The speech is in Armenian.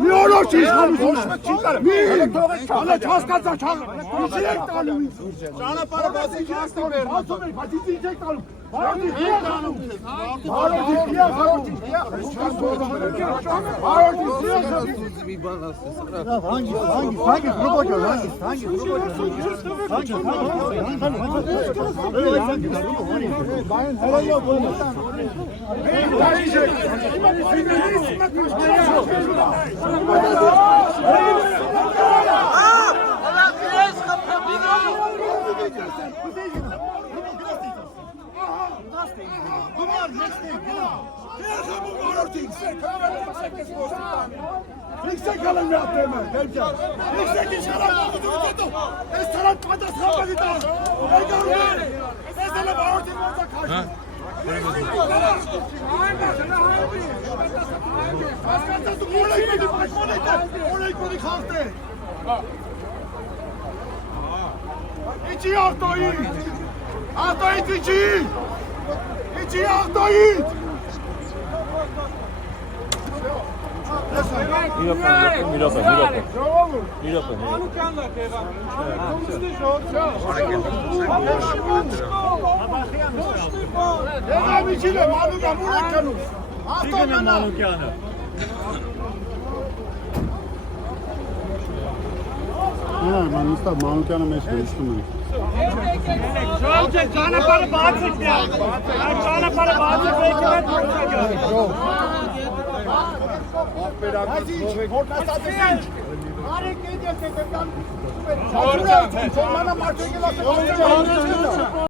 մի օրոք չի իշխանությունը, հələ չհասկացա, չեք տալու ինձ, ճանապարհը բացի չեք տալու, բացում եք, բայց ինձ չեք տալու, բարոդի քիա խանում, բարոդի քիա խանում, բարոդի քիա խանում, մի բան ասես, հանգիստ, ռոբոկա, հանգիստ, İçi Ahtoyit! Ahtoyit içi! İçi Ahtoyit! Մանուկյանը մեզ կրիստում են։ Ճանապարհը բաց է դիա։ Ճանապարհը բաց է եկել է դուրս Ապերակը որտասած է ինչ։ Արեք դեպի դեպի։